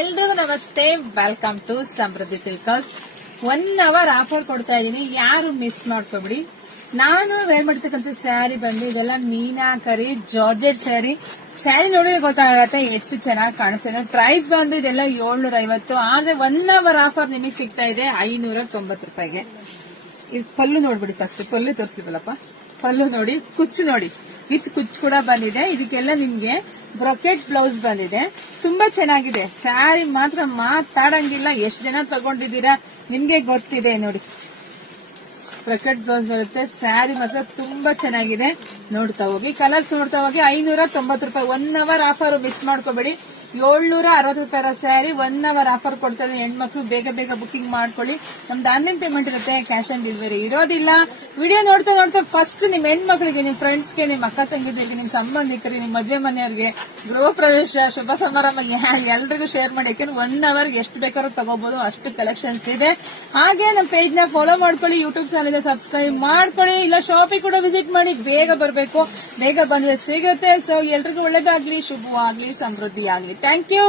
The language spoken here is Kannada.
ಎಲ್ರಿಗೂ ನಮಸ್ತೆ, welcome to Samruddhi Silkers. 1 hour offer ಕೊಡ್ತಾ ಇದೀನಿ, ಯಾರು ಮಿಸ್ ಮಾಡ್ಕೋಬಿಡಿ. ನಾನು ವೇರ್ ಮಾಡ್ತಕ್ಕಂಥ ಸ್ಯಾರಿ ಬಂದು ಇದೆಲ್ಲ ಮೀನಾಕರಿ ಜಾರ್ಜೆಟ್ ಸ್ಯಾರಿ. ಸ್ಯಾರಿ ನೋಡಿದ್ರೆ ಗೊತ್ತಾಗತ್ತೆ ಎಷ್ಟು ಚೆನ್ನಾಗಿ ಕಾಣಿಸ್ತಿದೆ. ಪ್ರೈಸ್ ಬಂದು ಇದೆಲ್ಲ 750, ಆದ್ರೆ 1 ಅವರ್ ಆಫರ್ ನಿಮಗೆ ಸಿಗ್ತಾ ಇದೆ 590 ರೂಪಾಯಿಗೆ. ಇದು ಪಲ್ಲು ನೋಡ್ಬಿಡಿ, ಫಸ್ಟ್ ಪಲ್ಲು ತೋರಿಸ್ಲಿವಲ್ಲಪ್ಪ. ಪಲ್ಲು ನೋಡಿ, ಕುಚ್ಚು ನೋಡಿ, ವಿತ್ ಕುಚ್ಚು ಕೂಡ ಬಂದಿದೆ. ಇದಕ್ಕೆಲ್ಲ ನಿಮ್ಗೆ ಬ್ರೊಕೆಟ್ ಬ್ಲೌಸ್ ಬಂದಿದೆ. ತುಂಬಾ ಚೆನ್ನಾಗಿದೆ ಸ್ಯಾರಿ, ಮಾತ್ರ ಮಾತಾಡಂಗಿಲ್ಲ. ಎಷ್ಟು ಜನ ತಗೊಂಡಿದ್ದೀರಾ ನಿಮ್ಗೆ ಗೊತ್ತಿದೆ ನೋಡಿ. ಬ್ರೊಕೆಟ್ ಬ್ಲೌಸ್ ಬರುತ್ತೆ, ಸ್ಯಾರಿ ಮಾತ್ರ ತುಂಬಾ ಚೆನ್ನಾಗಿದೆ. ನೋಡ್ತಾ ಹೋಗಿ, ಕಲರ್ಸ್ ನೋಡ್ತಾ ಹೋಗಿ. 590 ರೂಪಾಯಿ 1 ಅವರ್ ಆಫರ್ ಮಿಸ್ ಮಾಡ್ಕೋಬೇಡಿ. 760 ರೂಪಾಯಿ ಸ್ಯಾರಿ 1 ಅವರ್ ಆಫರ್ ಕೊಡ್ತಾರೆ. ಹೆಣ್ಮಕ್ಳು ಬೇಗ ಬೇಗ ಬುಕಿಂಗ್ ಮಾಡ್ಕೊಳ್ಳಿ. ನಮ್ದು ಆನ್ಲೈನ್ ಪೇಮೆಂಟ್ ಇರುತ್ತೆ, ಕ್ಯಾಶ್ ಆನ್ ಡೆಲಿವರಿ ಇರೋದಿಲ್ಲ. ವಿಡಿಯೋ ನೋಡ್ತಾ ನೋಡ್ತಾ ಫಸ್ಟ್ ನಿಮ್ ಹೆಣ್ಮಕ್ಳಿಗೆ, ನಿಮ್ ಫ್ರೆಂಡ್ಸ್ಗೆ, ನಿಮ್ ಅಕ್ಕ ತಂಗಿದರಿಗೆ, ನಿಮ್ ಸಂಬಂಧಿಕರಿಗೆ, ನಿಮ್ ಮದುವೆ ಮನೆಯವರಿಗೆ, ಗೃಹ ಪ್ರವೇಶ, ಶುಭ ಸಮಾರಂಭ ಎಲ್ರಿಗೂ ಶೇರ್ ಮಾಡಿ. ಯಾಕಂದ್ರೆ 1 ಅವರ್ ಎಷ್ಟು ಬೇಕಾದ್ರೂ ತಗೋಬಹುದು, ಅಷ್ಟು ಕಲೆಕ್ಷನ್ಸ್ ಇದೆ. ಹಾಗೆ ನಮ್ಮ ಪೇಜ್ ನ ಫಾಲೋ ಮಾಡ್ಕೊಳ್ಳಿ, ಯೂಟ್ಯೂಬ್ ಚಾನಲ್ ಸಬ್ಸ್ಕ್ರೈಬ್ ಮಾಡ್ಕೊಳ್ಳಿ. ಇಲ್ಲ ಶಾಪಿಂಗ್ ಕೂಡ ವಿಸಿಟ್ ಮಾಡಿ. ಬೇಗ ಬರಬೇಕು, ಬೇಗ ಬಂದ್ರೆ ಸಿಗುತ್ತೆ. ಸೊ ಎಲ್ರಿಗೂ ಒಳ್ಳೇದಾಗ್ಲಿ, ಶುಭವಾಗ್ಲಿ, ಸಮೃದ್ಧಿ ಆಗ್ಲಿ. Thank you.